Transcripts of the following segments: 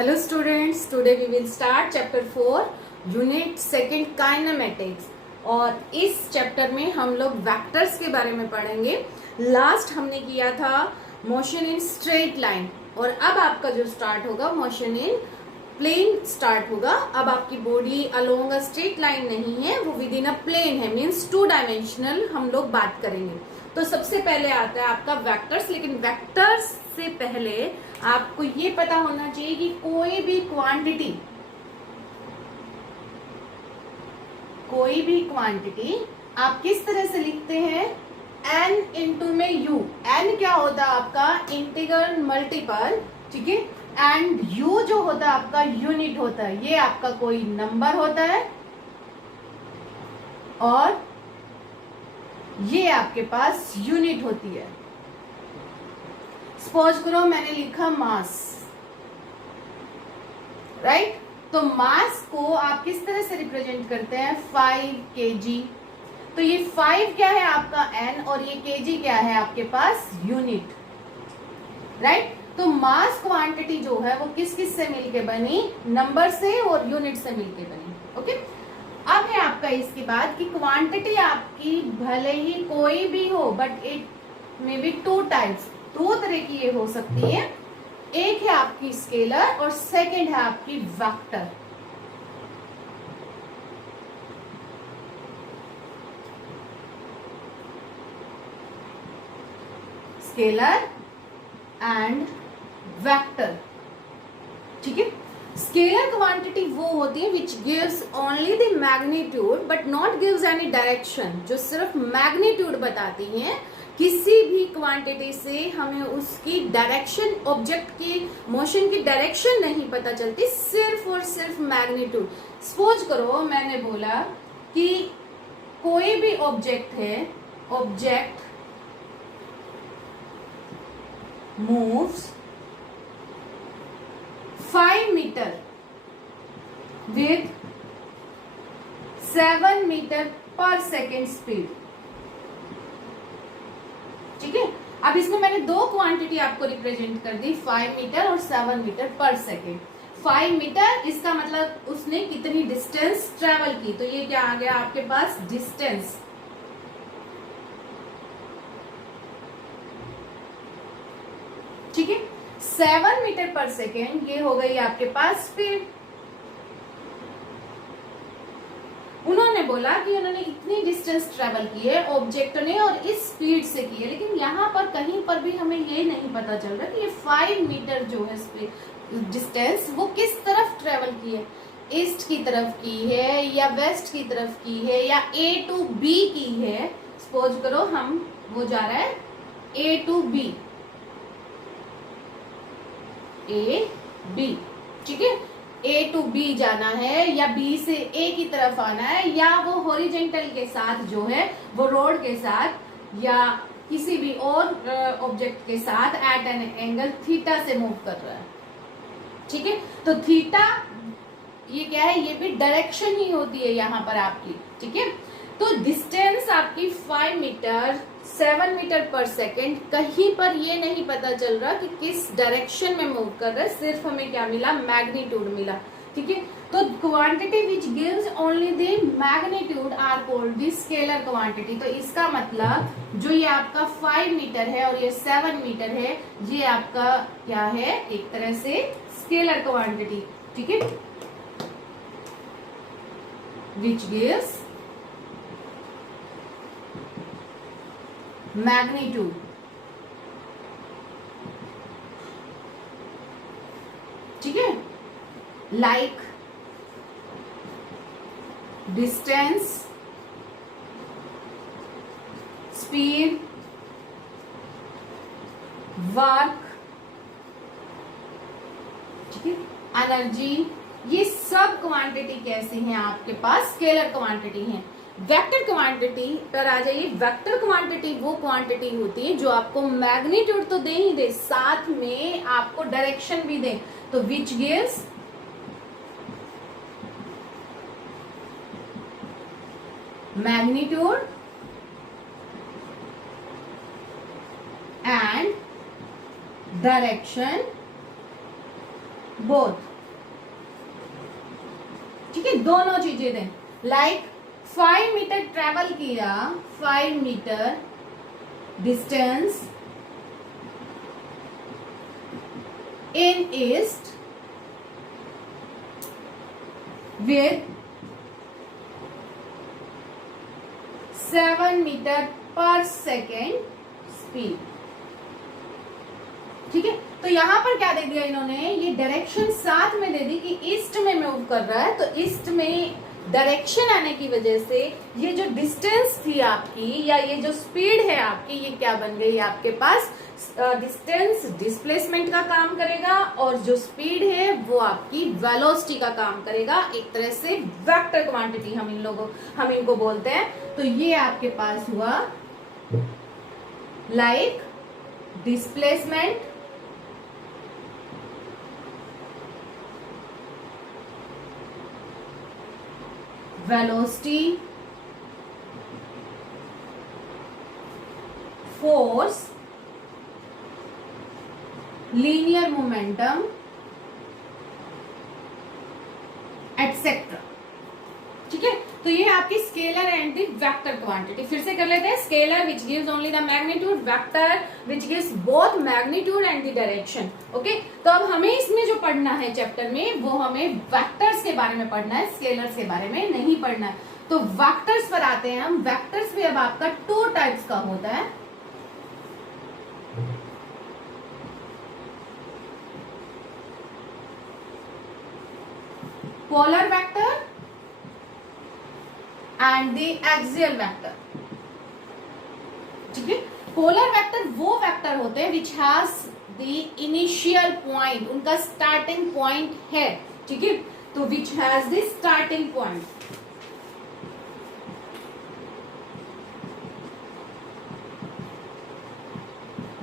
Hello students, today we will start chapter 4 unit second kinematics. और इस chapter में हम लोग वेक्टर्स के बारे में पढ़ेंगे। लास्ट हमने किया था मोशन इन स्ट्रेट लाइन और अब आपका जो स्टार्ट होगा मोशन इन प्लेन स्टार्ट होगा। अब आपकी body along a straight line नहीं है, वो विद इन अ प्लेन है, मीन्स टू डायमेंशनल हम लोग बात करेंगे। तो सबसे पहले आता है आपका वेक्टर्स, लेकिन वेक्टर्स से पहले आपको ये पता होना चाहिए कि कोई भी क्वांटिटी आप किस तरह से लिखते हैं, n इंटू में u। n क्या होता है आपका इंटीग्रल मल्टीपल, ठीक है, एंड u जो होता है आपका यूनिट होता है। ये आपका कोई नंबर होता है और ये आपके पास यूनिट होती है। सपोज करो मैंने लिखा मास, राइट? तो मास को आप किस तरह से रिप्रेजेंट करते हैं, 5 kg। तो ये 5 क्या है आपका n और ये kg क्या है आपके पास यूनिट, राइट? तो मास क्वांटिटी जो है वो किस किस से मिलके बनी, नंबर से और यूनिट से मिलके बनी। ओके, अब है आपका इसके बाद कि क्वांटिटी आपकी भले ही कोई भी हो, but it may be two types, दो तरह की ये हो सकती है। एक है आपकी स्केलर और सेकंड है आपकी वेक्टर। स्केलर एंड वेक्टर, ठीक है। स्केलर क्वांटिटी वो होती है विच gives only the magnitude but not gives any direction, जो सिर्फ मैग्नीट्यूड बताती हैं। किसी भी क्वांटिटी से हमें उसकी डायरेक्शन, ऑब्जेक्ट की मोशन की डायरेक्शन नहीं पता चलती, सिर्फ और सिर्फ मैग्नीट्यूड। सपोज करो मैंने बोला कि कोई भी ऑब्जेक्ट है, object moves 5 metre with 7 metre per second speed, ठीक है। अब इसमें मैंने दो क्वांटिटी आपको रिप्रेजेंट कर दी, 5 मीटर और 7 मीटर पर सेकेंड। 5 मीटर इसका मतलब उसने कितनी डिस्टेंस ट्रेवल की, तो ये क्या आ गया आपके पास, डिस्टेंस। ठीक है, 7 मीटर पर सेकेंड ये हो गई आपके पास स्पीड। उन्होंने बोला कि उन्होंने इतनी डिस्टेंस ट्रेवल की है ऑब्जेक्ट ने और इस स्पीड से की है, लेकिन यहाँ पर कहीं पर भी हमें ये नहीं पता चल रहा कि ये 5 मीटर जो है डिस्टेंस वो किस तरफ ट्रेवल की है, ईस्ट की तरफ की है या वेस्ट की तरफ की है या A to B की है। सपोज करो हम वो जा रहा है A to B, A B, ठीक है, A to B जाना है या B से A की तरफ आना है, या वो हॉरिजेंटल के साथ जो है वो रोड के साथ या किसी भी और ऑब्जेक्ट के साथ एट एन एंगल थीटा से मूव कर रहा है, ठीक है। तो थीटा ये क्या है, ये भी डायरेक्शन ही होती है यहाँ पर आपकी, ठीक है। तो डिस्टेंस आपकी 5 मीटर 7 मीटर पर सेकेंड, कहीं पर ये नहीं पता चल रहा कि किस डायरेक्शन में मूव कर रहा है, सिर्फ हमें क्या मिला, मैग्नीट्यूड मिला, ठीक है। तो quantity which gives only the magnitude are called the scalar quantity. तो इसका मतलब जो ये आपका 5 मीटर है और ये 7 मीटर है, ये आपका क्या है, एक तरह से स्केलर क्वांटिटी, ठीक है, विच गिव्स मैग्नीट्यूड, ठीक है, लाइक डिस्टेंस, स्पीड, वर्क, ठीक है, एनर्जी। ये सब क्वांटिटी कैसे हैं आपके पास, स्केलर क्वांटिटी हैं। वेक्टर क्वांटिटी पर आ जाइए। वेक्टर क्वांटिटी वो क्वांटिटी होती है जो आपको मैग्नीट्यूड तो दे ही दे, साथ में आपको डायरेक्शन भी दे। तो which gives magnitude and direction both. ठीक है, दोनों चीजें दें। लाइक 5 मीटर ट्रेवल किया, 5 metre distance in east with 7 metre per second speed. ठीक है, तो यहां पर क्या दे दिया इन्होंने, ये डायरेक्शन साथ में दे दी कि ईस्ट में मूव कर रहा है, तो ईस्ट में डायरेक्शन आने की वजह से ये जो डिस्टेंस थी आपकी या ये जो स्पीड है आपकी, ये क्या बन गई आपके पास, डिस्टेंस डिस्प्लेसमेंट का काम करेगा और जो स्पीड है वो आपकी वेलोसिटी का काम करेगा। एक तरह से वेक्टर क्वांटिटी हम इनको बोलते हैं। तो ये आपके पास हुआ like displacement velocity force linear momentum etcetera. ठीक है, तो ये आपकी scalar and the vector quantity. फिर से कर लेते हैं। Scalar which gives only the magnitude, vector which gives both magnitude and the direction. Okay, तो अब हमें इसमें जो पढ़ना है चैप्टर में, वो हमें वेक्टर्स के बारे में पढ़ना है, स्केलर्स के बारे में नहीं पढ़ना है। तो वेक्टर्स पर आते हैं हम। वेक्टर्स भी अब आपका 2 टाइप्स का होता है। Polar vector and the axial vector. ठीक है, पोलर वेक्टर वो वेक्टर होते हैं which has the initial point, उनका स्टार्टिंग पॉइंट है। ठीक है, तो which has the starting point,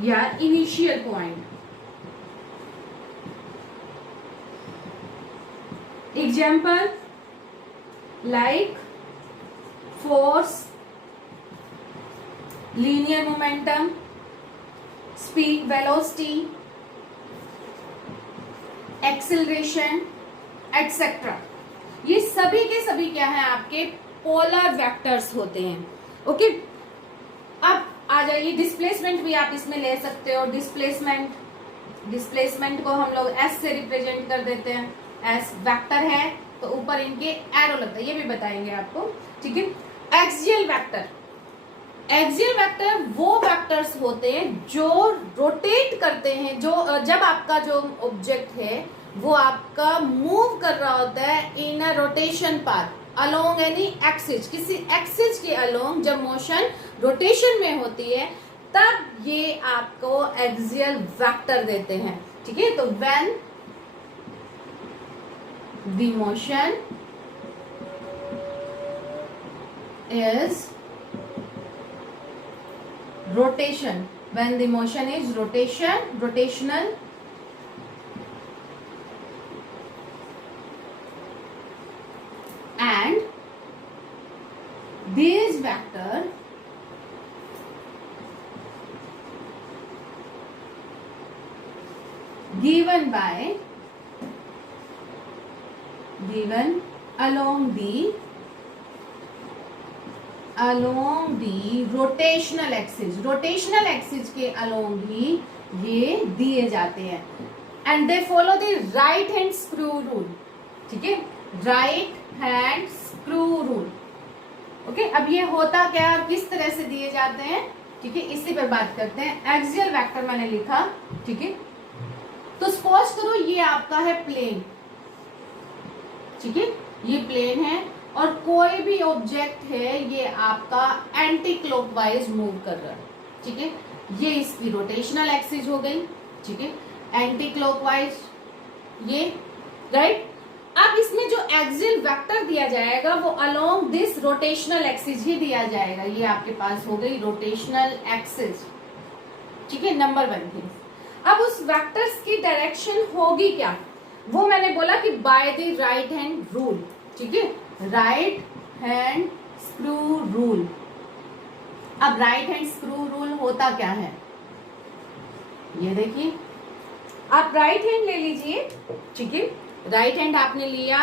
या initial point. Example like force, linear momentum, speed, velocity, acceleration etcetera. ये सभी के सभी क्या है, आपके पोलर वेक्टर्स होते हैं। ओके, अब आ जाइए डिस्प्लेसमेंट भी आप इसमें ले सकते हो। डिस्प्लेसमेंट को हम लोग एस से रिप्रेजेंट कर देते हैं। एस वेक्टर है तो ऊपर इनके एरो लगता है, ये भी बताएंगे आपको। ठीक है, एक्सियल वेक्टर। एक्सियल वेक्टर वो वेक्टर्स होते हैं जो रोटेट करते हैं, जो जब आपका जो ऑब्जेक्ट है वो आपका मूव कर रहा होता है in a rotation path along any axis, किसी एक्सिस के अलोंग जब मोशन रोटेशन में होती है तब ये आपको एक्सियल वेक्टर देते हैं। ठीक है, तो when the motion is rotation, when the motion is rotational, and this vector given along the rotational axis के along ही ये दिए जाते हैं। and they follow the right hand screw rule। ठीक है, right hand screw rule। Okay, अब ये होता क्या और किस तरह से दिए जाते हैं, ठीक है, इसी पर बात करते हैं। एक्सियल वेक्टर मैंने लिखा। ठीक है, तो सपोज करो ये आपका है प्लेन। ठीक है, ये प्लेन है और कोई भी ऑब्जेक्ट है ये आपका एंटी क्लॉकवाइज मूव कर रहा है। ठीक है, ये इसकी रोटेशनल एक्सिस हो गई। ठीक है, एंटी क्लॉकवाइज ये, राइट। अब इसमें जो एक्सियल वेक्टर दिया जाएगा वो अलोंग दिस रोटेशनल एक्सिस ही दिया जाएगा। ये आपके पास हो गई रोटेशनल एक्सिस। ठीक है, नंबर 1 थी। अब उस वेक्टर्स की डायरेक्शन होगी क्या, वो मैंने बोला कि by the right hand rule. ठीक है, राइट हैंड स्क्रू रूल। अब राइट हैंड स्क्रू रूल होता क्या है, ये देखिए। आप राइट हैंड ले लीजिए। ठीक है, राइट हैंड आपने लिया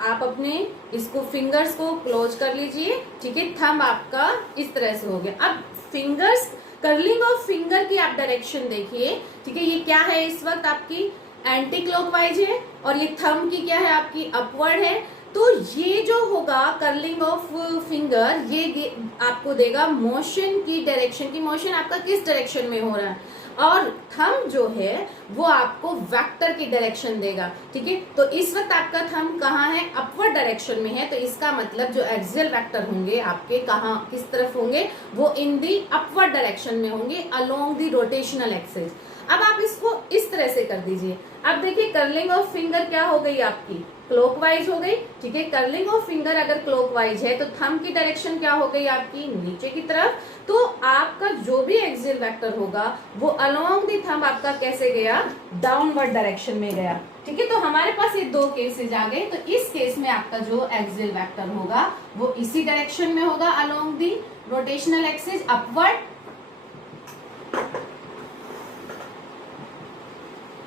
आप अपने इसको फिंगर्स को क्लोज कर लीजिए, ठीक है। थंब आपका इस तरह से हो गया। अब फिंगर्स, कर्लिंग ऑफ फिंगर की आप डायरेक्शन देखिए, ठीक है। ये क्या है, इस वक्त आपकी एंटी क्लॉकवाइज है और ये थंब की क्या है, आपकी अपवर्ड है। तो ये जो होगा कर्लिंग ऑफ फिंगर, ये आपको देगा मोशन की डायरेक्शन की, मोशन आपका किस डायरेक्शन में हो रहा है। और थंब जो है वो आपको वेक्टर की डायरेक्शन देगा, ठीक है। तो इस वक्त आपका थंब कहाँ है, अपवर्ड डायरेक्शन में है। तो इसका मतलब जो एक्सियल वेक्टर होंगे आपके कहाँ, किस तरफ होंगे, वो इन दी अपवर्ड डायरेक्शन में होंगे अलोंग दी रोटेशनल एक्सिस। अब आप इसको इस तरह से कर दीजिए। अब देखिए कर्लिंग ऑफ फिंगर क्या हो गई आपकी, क्लॉकवाइज हो गई, ठीक है। कर्लिंग ऑफ फिंगर अगर क्लॉकवाइज है तो थंब की डायरेक्शन क्या हो गई आपकी, नीचे की तरफ। तो आपका जो भी एक्सियल वेक्टर होगा वो अलोंग दी थंब आपका कैसे गया, डाउनवर्ड डायरेक्शन में गया, ठीक है। तो हमारे पास ये दो केसेज आ गए। तो इस केस में आपका जो एक्सियल वेक्टर होगा वो इसी डायरेक्शन में होगा along the rotational axis upward.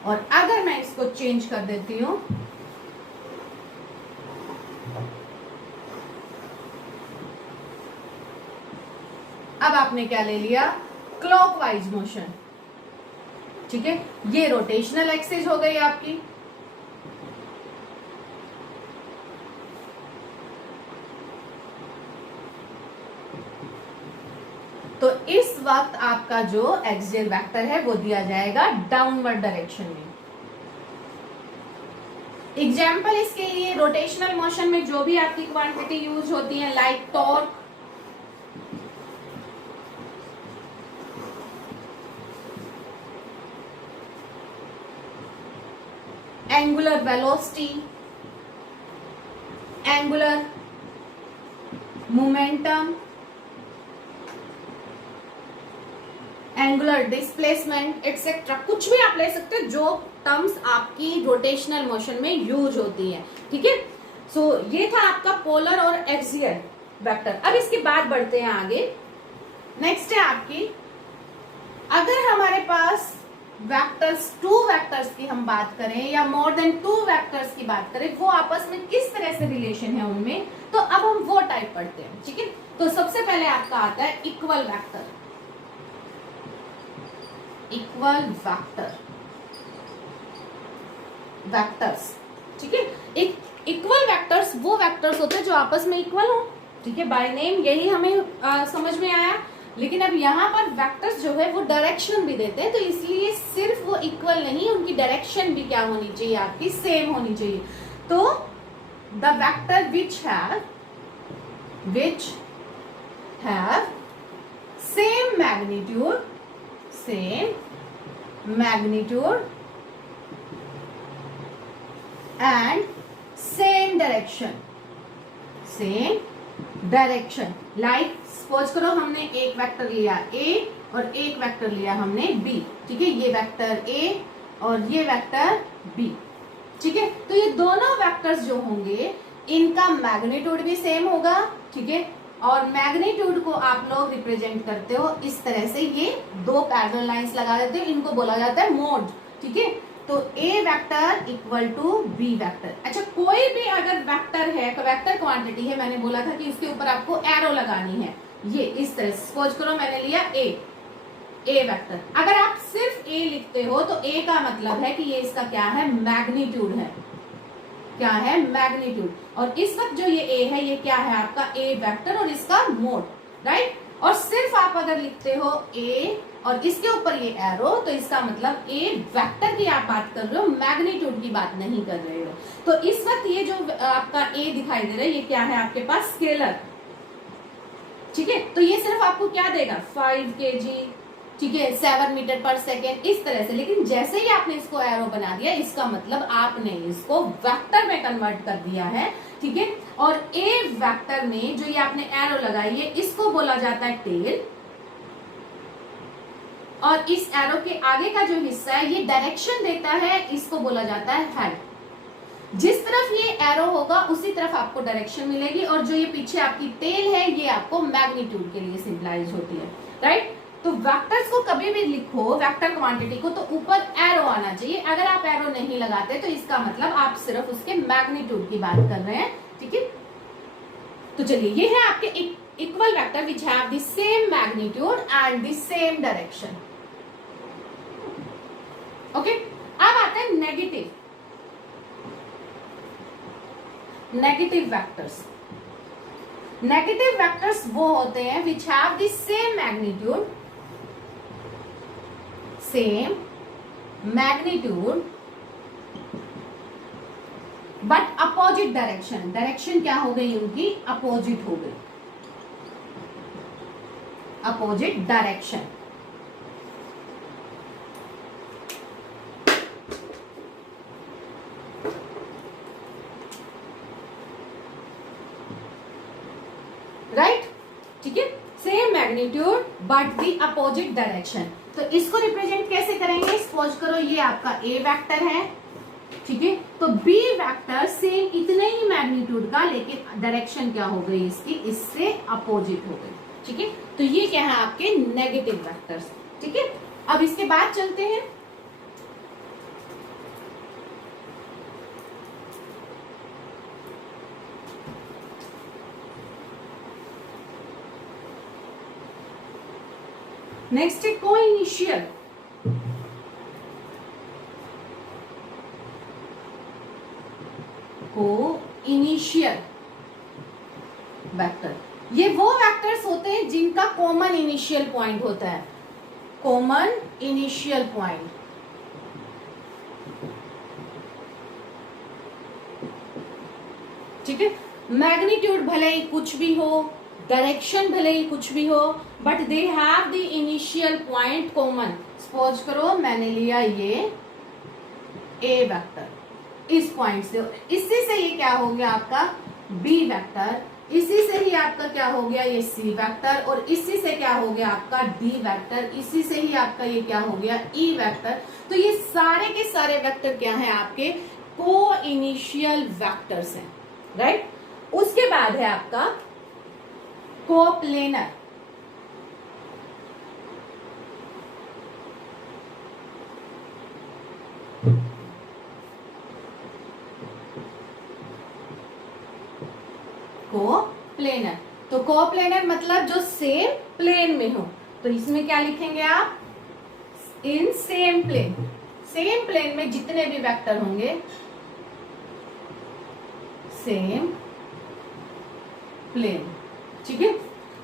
और अगर मैं इसको चेंज कर देती हूं, अब आपने क्या ले लिया, क्लॉकवाइज मोशन, ठीक है। ये रोटेशनल एक्सिस हो गई आपकी। तो इस वक्त आपका जो एक्सियल वेक्टर है वो दिया जाएगा डाउनवर्ड डायरेक्शन में। एग्जाम्पल इसके लिए रोटेशनल मोशन में जो भी आपकी क्वांटिटी यूज होती है, like torque, angular velocity, angular momentum, angular displacement etcetera, कुछ भी आप ले सकते हो जो टर्म्स आपकी रोटेशनल मोशन में यूज होती है, ठीक है। सो ये था आपका पोलर और एक्सियल वेक्टर। अब इसके बाद बढ़ते हैं आगे। नेक्स्ट है आपकी, अगर हमारे पास वेक्टर्स, टू वेक्टर्स की हम बात करें या मोर देन टू वेक्टर्स की बात करें, वो आपस में किस तरह से रिलेशन है उनमें, तो अब हम वो टाइप पढ़ते हैं, ठीक है। तो सबसे पहले आपका आता है equal vector, equal vector, vectors, ठीक है। एक इक्वल वेक्टर्स वो वेक्टर्स होते हैं जो आपस में इक्वल हो, ठीक है। बाय नेम यही हमें समझ में आया। लेकिन अब यहाँ पर वेक्टर्स जो है वो डायरेक्शन भी देते हैं, तो इसलिए सिर्फ वो इक्वल नहीं, उनकी डायरेक्शन भी क्या होनी चाहिए, आपकी सेम होनी चाहिए। तो the vector which have same magnitude, and same direction, like suppose करो हमने एक वेक्टर लिया A और एक वेक्टर लिया हमने B, ठीक है। ये वेक्टर A और ये वेक्टर B, ठीक है। तो ये दोनों वेक्टर्स जो होंगे इनका मैग्नीट्यूड भी सेम होगा, ठीक है। और मैग्नीट्यूड को आप लोग रिप्रेजेंट करते हो इस तरह से, ये दो पैरेलल लाइंस लगा देते हो, इनको बोला जाता है मोड, ठीक है। तो A vector equal to B vector. अच्छा, कोई भी अगर वेक्टर है, वेक्टर क्वांटिटी है, मैंने बोला था कि उसके ऊपर आपको एरो लगानी है, ये इस तरह से। सपोज करो मैंने लिया A वेक्टर, अगर आप सिर्फ A लिखते हो तो A का मतलब है कि ये इसका क्या है, मैग्नीट्यूड है, क्या है, मैग्नीट्यूड। और इस वक्त जो ये A है ये क्या है, आपका A वेक्टर और इसका मोड, राइट। और सिर्फ आप अगर लिखते हो A और इसके ऊपर ये एरो, तो इसका मतलब A वेक्टर की आप बात कर रहे हो, मैग्नीट्यूड की बात नहीं कर रहे हो। तो इस वक्त ये जो आपका A दिखाई दे रहा है ये क्या है, आपके पास स्केलर, ठीक है। तो ये सिर्फ आपको क्या देगा, 5 kg, ठीक है, 7 मीटर पर सेकेंड, इस तरह से। लेकिन जैसे ही आपने इसको एरो बना दिया, इसका मतलब आपने इसको वेक्टर में कन्वर्ट कर दिया है, ठीक है। और A वेक्टर में जो ये आपने एरो लगाई है इसको बोला जाता है टेल, और इस एरो के आगे का जो हिस्सा है ये डायरेक्शन देता है, इसको बोला जाता है हेड। जिस तरफ ये एरो होगा उसी तरफ आपको डायरेक्शन मिलेगी, और जो ये पीछे आपकी टेल है ये आपको मैग्नीट्यूड के लिए सिंपलाइज होती है, राइट। तो वेक्टर्स को कभी भी लिखो, वेक्टर क्वांटिटी को, तो ऊपर एरो आना चाहिए। अगर आप एरो नहीं लगाते तो इसका मतलब आप सिर्फ उसके मैग्नीट्यूड की बात कर रहे हैं, ठीक है। तो चलिए, ये है आपके equal vector which have the same magnitude and the same direction. Okay, अब आते हैं नेगेटिव वेक्टर्स। नेगेटिव वेक्टर्स वो होते हैं which have the same magnitude but opposite direction. Direction क्या हो गई उनकी? अपोजिट हो गई, अपोजिट डायरेक्शन। राइट, ठीक है। Same magnitude but the opposite direction. तो इसको रिप्रेजेंट कैसे करेंगे? सपोज करो ये आपका ए वेक्टर है, ठीक है, तो बी वेक्टर सेम इतने ही मैग्नीट्यूड का, लेकिन डायरेक्शन क्या हो गई इसकी? इससे अपोजिट हो गई, ठीक है। तो ये क्या है आपके नेगेटिव वेक्टर्स, ठीक है। अब इसके बाद चलते हैं नेक्स्ट है कोइनिशियल। कोइनिशियल वेक्टर, ये वो वेक्टर्स होते हैं जिनका कॉमन इनिशियल पॉइंट होता है, कॉमन इनिशियल पॉइंट। ठीक है, मैग्नीट्यूड भले ही कुछ भी हो, डायरेक्शन भले ही कुछ भी हो, but they have the initial point common. Suppose करो मैंने लिया ये ए वेक्टर, इस पॉइंट से, इसी से ये क्या हो गया आपका बी वेक्टर, इसी से ही आपका क्या हो गया ये सी वेक्टर, और इसी से क्या हो गया आपका डी वेक्टर, इसी से ही आपका ये क्या हो गया ई वेक्टर। तो ये सारे के सारे वेक्टर क्या हैं आपके? को इनिशियल वेक्टर्स हैं, राइट। उसके बाद है आपका कोप्लेनर। कोप्लेनर, तो कोप्लेनर मतलब जो सेम प्लेन में हो। तो इसमें क्या लिखेंगे आप? In same plane. Same plane में जितने भी वेक्टर होंगे, सेम प्लेन, ठीक है।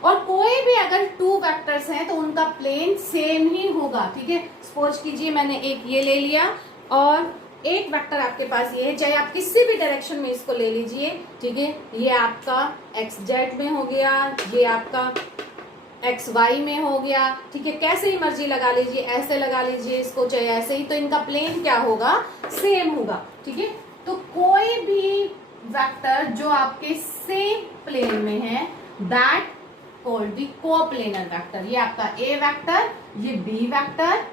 और कोई भी अगर टू वेक्टर्स हैं तो उनका प्लेन सेम ही होगा, ठीक है। सपोज कीजिए मैंने एक ये ले लिया और एक वेक्टर आपके पास ये है, चाहे आप किसी भी डायरेक्शन में इसको ले लीजिए, ठीक है। ये आपका एक्स जेड में हो गया, ये आपका एक्स वाई में हो गया, ठीक है। कैसे ही मर्जी लगा लीजिए, ऐसे लगा लीजिए इसको, चाहे ऐसे ही, तो इनका प्लेन क्या होगा? सेम होगा, ठीक है। तो कोई भी वेक्टर जो आपके सेम प्लेन में है, that called the coplanar vector. ये आपका ए वेक्टर, ये बी वेक्टर,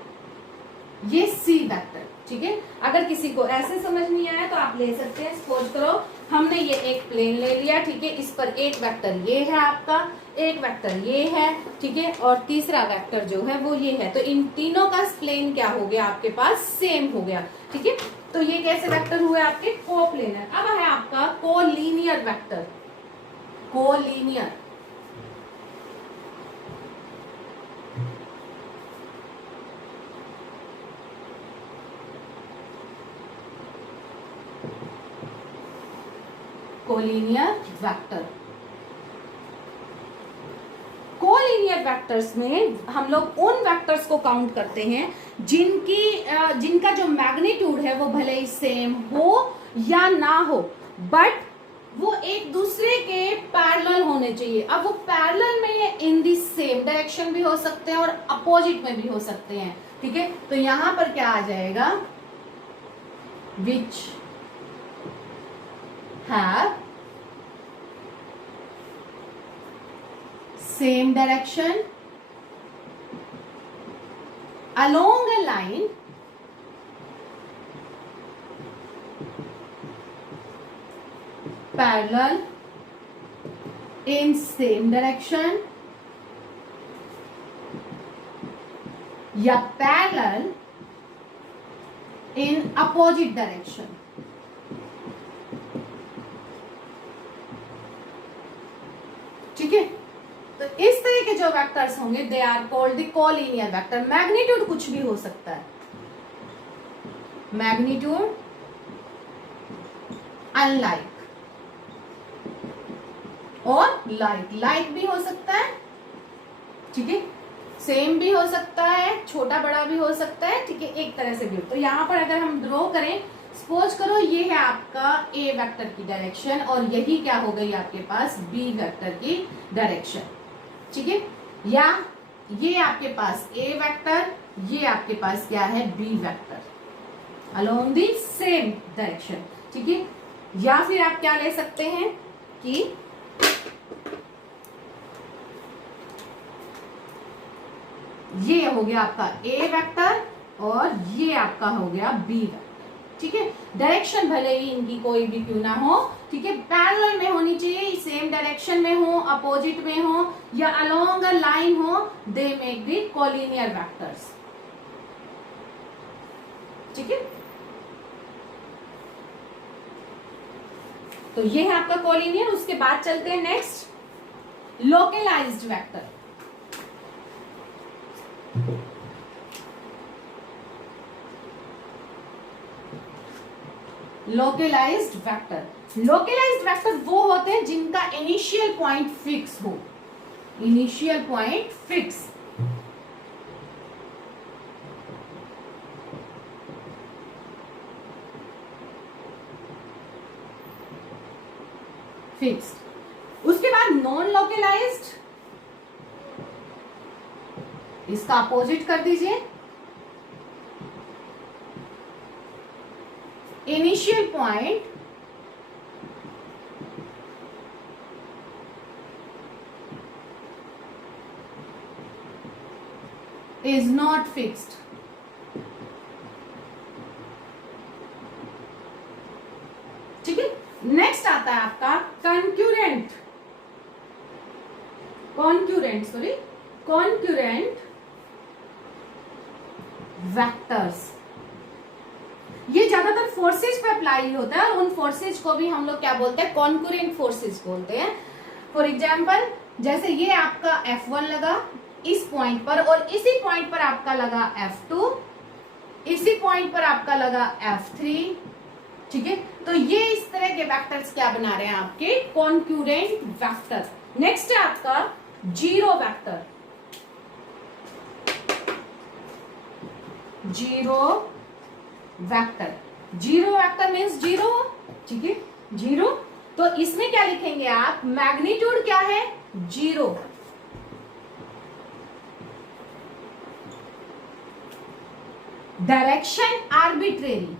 ये सी वेक्टर, ठीक है। अगर किसी को ऐसे समझ नहीं आया तो आप ले सकते हैं। सपोज करो हमने ये एक प्लेन ले लिया, ठीक है, इस पर एक वेक्टर ये है आपका, एक वेक्टर ये है, ठीक है, और तीसरा वेक्टर जो है वो ये है। तो इन तीनों का प्लेन क्या हो गया आपके पास? सेम हो गया, ठीक है। तो ये कैसे वेक्टर हुए आपके? कोप्लेनर। अब है आपका collinear vector. Collinear, collinear vector. Collinear vectors में हम लोग उन वेक्टर्स को काउंट करते हैं जिनका जो मैग्नीट्यूड है वो भले ही सेम हो या ना हो, बट वो एक दूसरे के पैरेलल होने चाहिए। अब वो पैरेलल में ये इन दी सेम डायरेक्शन भी हो सकते हैं और अपोजिट में भी हो सकते हैं, ठीक है। तो यहां पर क्या आ जाएगा? विच have same direction along a line parallel in same direction या parallel in opposite direction. ठीक है, तो इस तरह के जो वेक्टर्स होंगे they are called the collinear vector. Magnitude कुछ भी हो सकता है, मैग्नीट्यूड अनलाइक और लाइक भी हो सकता है. ठीक है, सेम भी हो सकता है, छोटा बड़ा भी हो सकता है. ठीक है, एक तरह से भी. तो यहाँ पर अगर हम ड्रॉ करें, सपोज करो ये है आपका ए वेक्टर की डायरेक्शन और यही क्या हो गई आपके पास बी वेक्टर की डायरेक्शन. ठीक है, या ये आपके पास ए वेक्टर, ये आपके पास क्या है B vector along the same direction. ठीक है, या फिर आप क्या ले सकते हैं कि ये हो गया आपका ए वेक्टर और ये आपका हो गया बी वेक्टर. ठीक है, डायरेक्शन भले ही इनकी कोई भी क्यों ना हो. ठीक है, पैरेलल में होनी चाहिए, सेम डायरेक्शन में हो, अपोजिट में हो या अलोंग अ लाइन हो, they make the collinear vectors. ठीक है, तो ये है आपका कोलिनियर. उसके बाद चलते हैं next, localised vector. Localised vector, localised vector वो होते हैं जिनका इनिशियल पॉइंट फिक्स हो. Initial point fix. फिक्स्ड. उसके बाद नॉन लोकलाइज्ड, इसका अपोजिट कर दीजिए. Initial point is not fixed. ठीक है, नेक्स्ट आता है आपका कॉन्क्यूरेंट. Concurrent vectors. ये ज्यादातर फोर्सेज पे अप्लाई होता है और उन फोर्सेज को भी हम लोग क्या बोलते हैं, कॉन्क्यूरेंट फोर्सेज बोलते हैं. फॉर एग्जाम्पल, जैसे ये आपका F1 लगा इस पॉइंट पर और इसी पॉइंट पर आपका लगा F2, इसी पॉइंट पर आपका लगा F3. ठीक है, तो ये इस तरह के वेक्टर्स क्या बना रहे हैं आपके कॉन्क्यूरेंट वेक्टर. नेक्स्ट है आपका zero vector. Zero vector means zero. ठीक है, जीरो. तो इसमें क्या लिखेंगे आप, मैग्नीट्यूड क्या है जीरो. Direction arbitrary.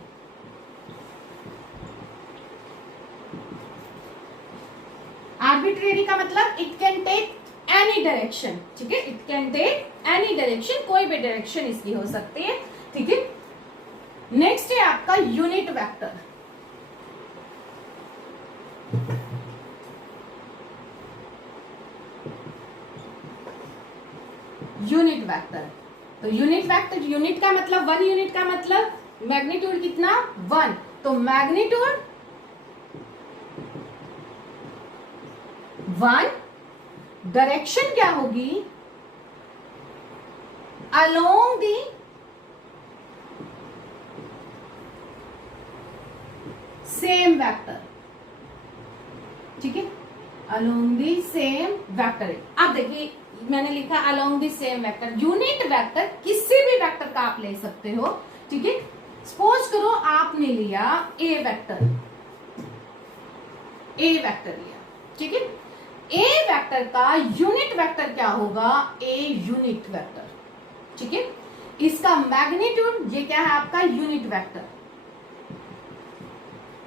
आर्बिट्रेरी का मतलब it can take any direction. ठीक है, it can take any direction, कोई भी डायरेक्शन इसकी हो सकती है. ठीक है, नेक्स्ट है आपका यूनिट वेक्टर. यूनिट वेक्टर, तो यूनिट वेक्टर, यूनिट का मतलब 1 यूनिट का मतलब मैग्नीट्यूड कितना 1. तो मैग्नीट्यूड 1, डायरेक्शन क्या होगी अलोंग दी सेम वेक्टर. ठीक है, अलोंग दी सेम वेक्टर. अब देखिए मैंने लिखा along the same vector. Unit vector किसी भी वेक्टर का आप ले सकते हो. ठीक है, सपोज करो आपने लिया ए वेक्टर लिया. ठीक है, ए वेक्टर का यूनिट वेक्टर क्या होगा, ए यूनिट वेक्टर. ठीक है, इसका मैग्नीट्यूड, ये क्या है आपका यूनिट वेक्टर.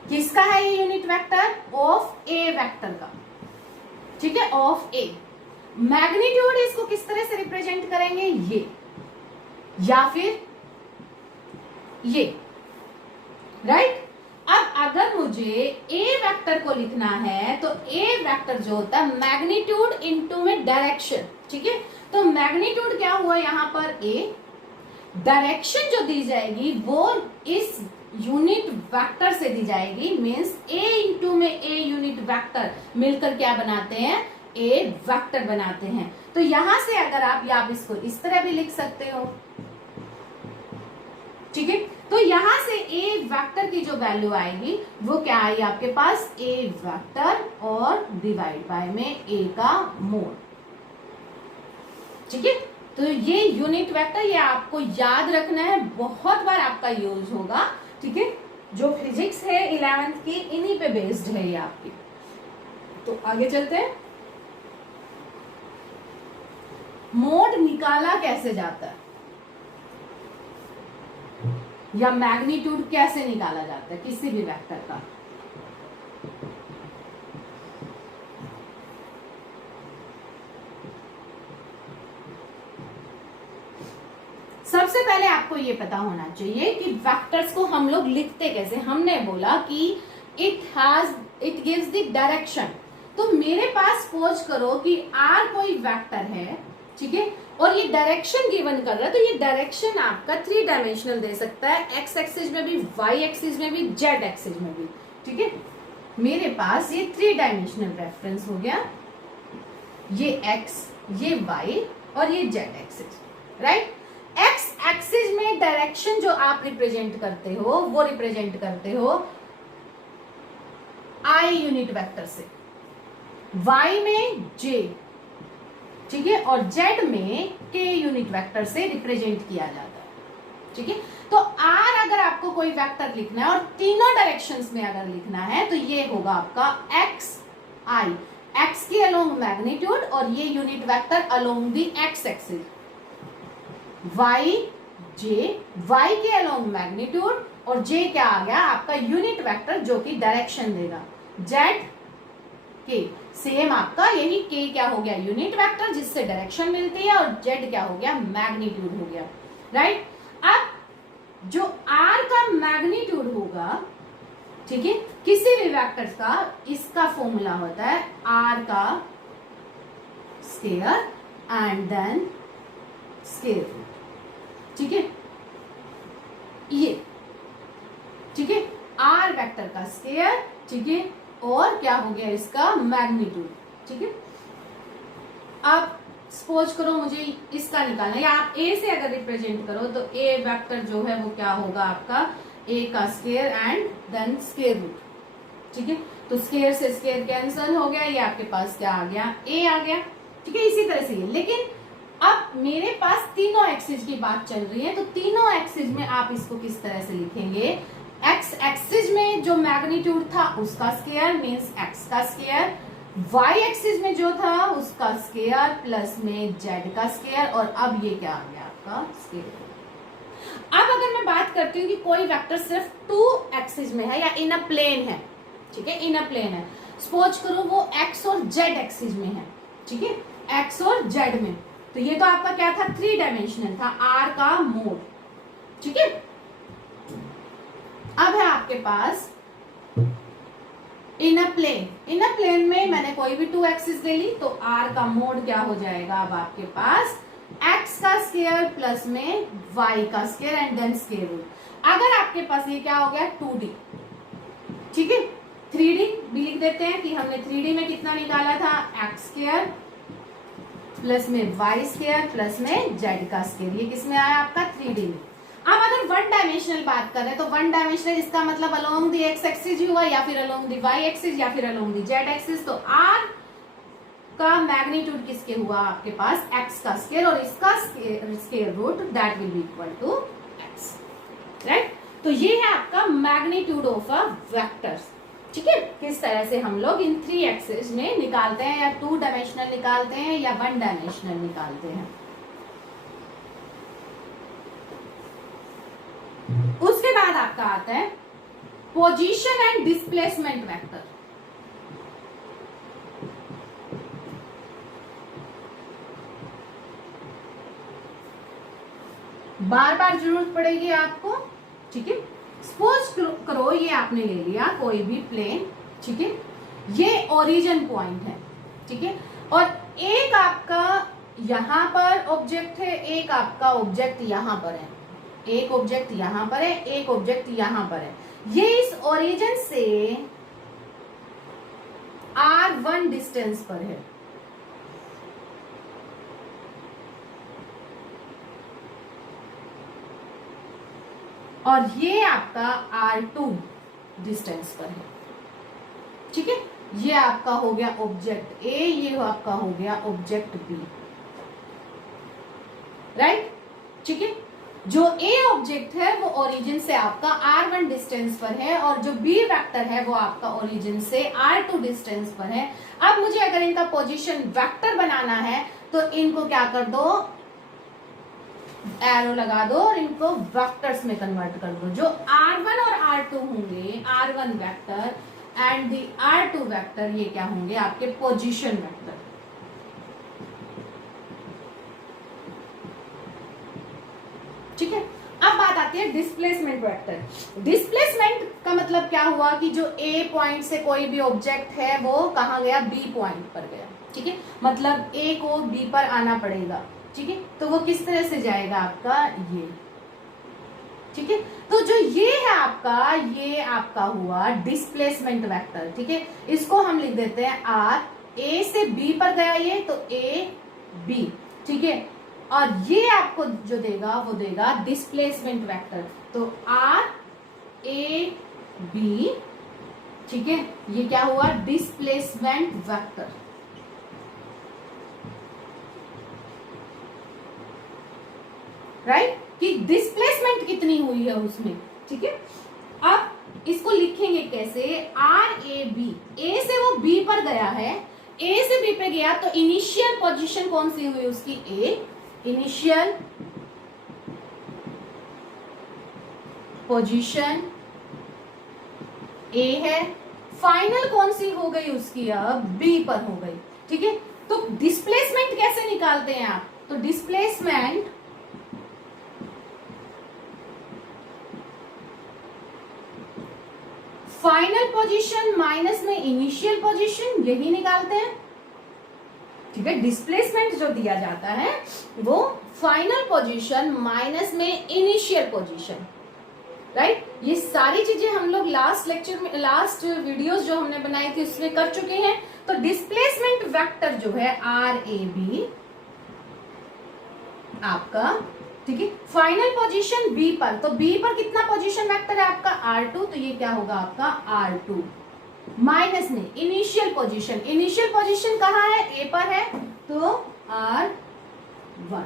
किसका है ये unit vector, of A vector का. ठीक है, ऑफ ए. मैग्नीट्यूड इसको किस तरह से रिप्रेजेंट करेंगे, ये या फिर ये. राइट. अब अगर मुझे ए वेक्टर को लिखना है तो ए वेक्टर जो होता है मैग्नीट्यूड इनटू में डायरेक्शन. ठीक है, तो मैग्नीट्यूड क्या हुआ यहां पर ए, डायरेक्शन जो दी जाएगी वो इस यूनिट वेक्टर से दी जाएगी, मीन्स a इंटू में a यूनिट वेक्टर मिलकर क्या बनाते हैं, a वेक्टर बनाते हैं। तो यहां से अगर आप इसको इस तरह भी लिख सकते हो, ठीक है। तो यहां से a वेक्टर की जो वैल्यू आएगी वो क्या आई आपके पास, a वेक्टर और डिवाइड बाय में a का मोड, ठीक है। तो ये यूनिट वेक्टर, ये आपको याद रखना है, बहुत बार आपका यूज होगा, ठीक है। जो फिजिक्स है 11th की इन्हीं पे बेस्ड है ये आपकी। तो आगे चलते हैं। मोड निकाला कैसे जाता है या मैग्नीट्यूड कैसे निकाला जाता है किसी भी वेक्टर का। सबसे पहले आपको ये पता होना चाहिए कि वेक्टर्स को हम लोग लिखते कैसे। हमने बोला कि इट गिव्स द डायरेक्शन। तो मेरे पास सपोज करो कि r कोई वेक्टर है, ठीक है, और ये डायरेक्शन गिवन कर रहा है, तो ये डायरेक्शन आपका 3 डायमेंशनल दे सकता है, x एक्सिस में भी, y एक्सिस में भी, z एक्सिस में भी, ठीक है। मेरे पास ये 3 डायमेंशनल रेफरेंस हो गया, ये x, ये y और ये z axis, right. x axis में डायरेक्शन जो आप रिप्रेजेंट करते हो वो रिप्रेजेंट करते हो i यूनिट वेक्टर से, y में j, ठीक है, और z में k यूनिट वेक्टर से रिप्रेजेंट किया जाता है, ठीक है। तो r अगर आपको कोई वेक्टर लिखना है और तीनों डायरेक्शंस में अगर लिखना है तो ये होगा आपका x i, x के अलोंग मैग्नीट्यूड और ये unit vector along the x axis, y j, y के अलोंग मैग्नीट्यूड और j क्या आ गया आपका यूनिट वेक्टर जो कि डायरेक्शन देगा, z k, सेम आपका यही k क्या हो गया यूनिट वेक्टर जिससे डायरेक्शन मिलती है और z क्या हो गया मैग्नीट्यूड हो गया, राइट। अब जो r का मैग्नीट्यूड होगा, ठीक है, किसी भी वेक्टर का, इसका फॉर्मूला होता है r का square and then square root, ठीक है, ये, ठीक है, r वेक्टर का स्क्वायर, ठीक है, और क्या हो गया इसका मैग्नीट्यूड, ठीक है। अब सपोज करो मुझे इसका निकालना है, या आप a से अगर रिप्रेजेंट करो तो a वेक्टर जो है वो क्या होगा आपका a का square and then square root, ठीक है। तो स्क्वायर से स्क्वायर कैंसिल हो गया, ये आपके पास क्या आ गया, a आ गया, ठीक है। इसी तरह से ये, लेकिन अब मेरे पास तीनों एक्सिस की बात चल रही है, तो तीनों एक्सिस में आप इसको किस तरह से लिखेंगे, एक्स एक्सिस में जो मैग्नीट्यूड था उसका स्क्वायर मींस एक्स का स्क्वायर, वाई एक्सिस में जो था उसका स्क्वायर प्लस में जेड का स्क्वायर, और अब ये क्या आ गया आपका स्क्वायर। अब अगर मैं बात करती हूँ कि कोई वेक्टर सिर्फ 2 एक्सिस में है या इन अ प्लेन है, ठीक है, इन अ प्लेन है, सपोज करो वो एक्स और जेड एक्सिस में है, ठीक है, एक्स और जेड में, तो ये तो आपका क्या था 3 डायमेंशनल था, r का मोड, ठीक है। अब है आपके पास इन अ प्लेन में मैंने कोई भी 2 एक्सिस ले ली, तो r का मोड क्या हो जाएगा, अब आपके पास x का स्क्वायर प्लस में y का square and then square root. अगर आपके पास ये क्या हो गया 2D, ठीक है, 3D भी लिख देते हैं कि हमने 3D में कितना निकाला था, x स्क्वायर प्लस में वाई स्क्वायर प्लस में जेड का स्क्वायर, ये किसमें आया आपका 3D में। अब अगर 1 डायमेंशनल बात कर रहे हैं तो 1 डायमेंशनल इसका मतलब अलोंग द एक्स एक्सिस हुआ या फिर अलोंग द वाई एक्सिस या फिर अलोंग द जेड एक्सिस। तो r का मैग्नीट्यूड किसके हुआ आपके पास x का स्क्वायर और इसका square root, that will be equal to x, right. तो ये है आपका मैग्नीट्यूड ऑफ अ वेक्टर्स, ठीक है। किस तरह से हम लोग इन 3 एक्सिस में निकालते हैं, या 2 डायमेंशनल निकालते हैं या 1 डायमेंशनल निकालते हैं। उसके बाद आपका आता है पोजीशन एंड डिस्प्लेसमेंट वेक्टर। बार बार जरूरत पड़ेगी आपको, ठीक है। सपोज करो ये आपने ले लिया कोई भी प्लेन, ठीक है, ये ओरिजिन पॉइंट है, ठीक है, और एक आपका यहां पर ऑब्जेक्ट है, एक आपका ऑब्जेक्ट यहां पर है, एक ऑब्जेक्ट यहां पर है, एक ऑब्जेक्ट यहां पर है। ये इस ओरिजिन से R1 डिस्टेंस पर है, और ये आपका R2 डिस्टेंस पर है। ठीक है, ये आपका हो गया ऑब्जेक्ट ए, ये आपका हो गया ऑब्जेक्ट बी, राइट। ठीक है, जो ए ऑब्जेक्ट है वो ओरिजिन से आपका R1 डिस्टेंस पर है, और जो बी वेक्टर है वो आपका ओरिजिन से R2 डिस्टेंस पर है। अब मुझे अगर इनका पोजीशन वेक्टर बनाना है तो इनको क्या कर दो, एरो लगा दो और इनको वेक्टर्स में कन्वर्ट कर दो। जो R1 और R2 होंगे, R1 vector and the R2 vector, ये क्या होंगे आपके पोजीशन वेक्टर। ठीक है, अब बात आती है डिस्प्लेसमेंट वेक्टर। डिस्प्लेसमेंट का मतलब क्या हुआ कि जो A पॉइंट से कोई भी ऑब्जेक्ट है वो कहां गया, B पॉइंट पर गया। ठीक है, मतलब A को B पर आना पड़ेगा। ठीक है, तो वो किस तरह से जाएगा आपका ये। ठीक है, तो जो ये है आपका, ये आपका हुआ डिस्प्लेसमेंट वेक्टर। ठीक है, इसको हम लिख देते हैं R, A से B पर गया ये, तो A B। ठीक है, और ये आपको जो देगा वो देगा डिस्प्लेसमेंट वेक्टर, तो R A B। ठीक है, ये क्या हुआ, डिस्प्लेसमेंट वेक्टर। राइट, कि डिस्प्लेसमेंट कितनी हुई है उसमें। ठीक है, अब इसको लिखेंगे कैसे, आर ए बी, ए से वो बी पर गया है, ए से बी पे गया तो इनिशियल पोजीशन कौन सी हुई उसकी, ए, इनिशियल पोजीशन ए है, फाइनल कौन सी हो गई उसकी, अब बी पर हो गई। ठीक है, तो डिस्प्लेसमेंट कैसे निकालते हैं आप, तो डिस्प्लेसमेंट फाइनल पोजीशन माइनस में इनिशियल पोजीशन, यही निकालते हैं। ठीक है, डिस्प्लेसमेंट जो दिया जाता है वो फाइनल पोजीशन माइनस में इनिशियल पोजीशन, राइट। ये सारी चीजें हम लोग लास्ट लेक्चर में, लास्ट वीडियोस जो हमने बनाई थी उसमें कर चुके हैं। तो डिस्प्लेसमेंट वेक्टर जो है आर ए बी आपका, ठीक है, फाइनल पोजीशन बी पर, तो बी पर कितना पोजीशन वेक्टर है आपका R2, तो ये क्या होगा आपका R2 माइनस में इनिशियल पोजीशन, इनिशियल पोजीशन कहाँ है, ए पर है, तो R1।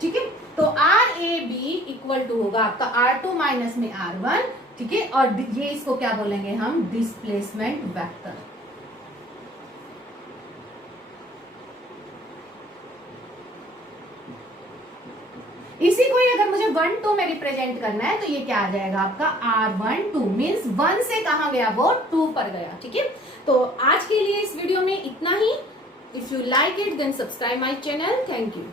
ठीक है, तो R A B equal to होगा आपका R2 माइनस में R1। ठीक है, और ये इसको क्या बोलेंगे हम, डिस्प्लेसमेंट वेक्टर। इसी को ही अगर मुझे 1 2 में रिप्रेजेंट करना है तो ये क्या आ जाएगा आपका R1 2, मीन्स 1 से कहां गया वो 2 पर गया। ठीक है, तो आज के लिए इस वीडियो में इतना ही। If you like it then subscribe my channel. Thank you.